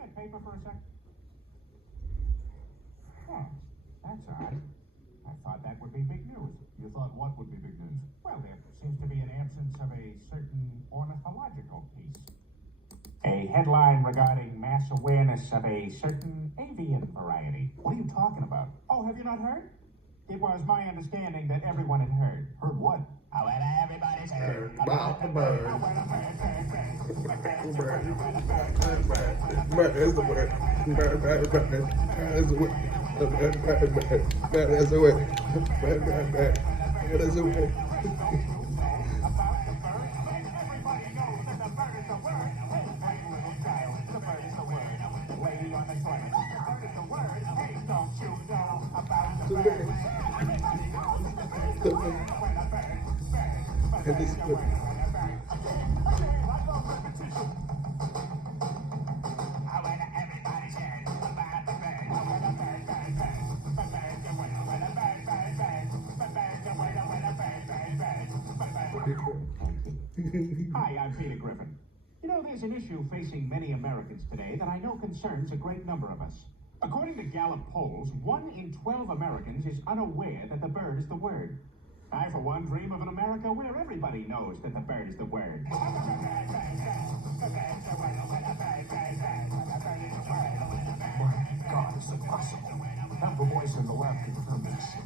get paper for a sec? Oh, that's odd. I thought that would be big news. You thought what would be big news? Well, there seems to be an absence of a certain ornithological piece. A headline regarding mass awareness of a certain avian variety. What are you talking about? Oh, have you not heard? It was my understanding that everyone had heard. Heard what? Oh, well, everybody's heard About the bird. Bird is the word. Bird is the word. Bird is the word. Bird is the word. Hi, I'm Peter Griffin. You know, there's an issue facing many Americans today that I know concerns a great number of us. According to Gallup polls, 1 in 12 Americans is unaware that the bird is the word. I, for one, dream of an America where everybody knows that the bird is the word. My God, it's impossible. Have the voice in the lab confirm this.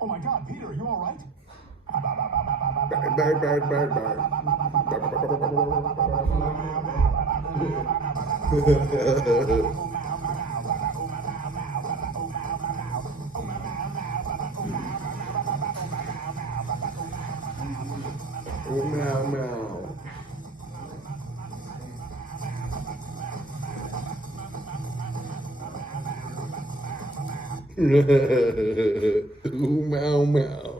Oh my God, Peter, are you all right? Meow, meow. Meow, meow.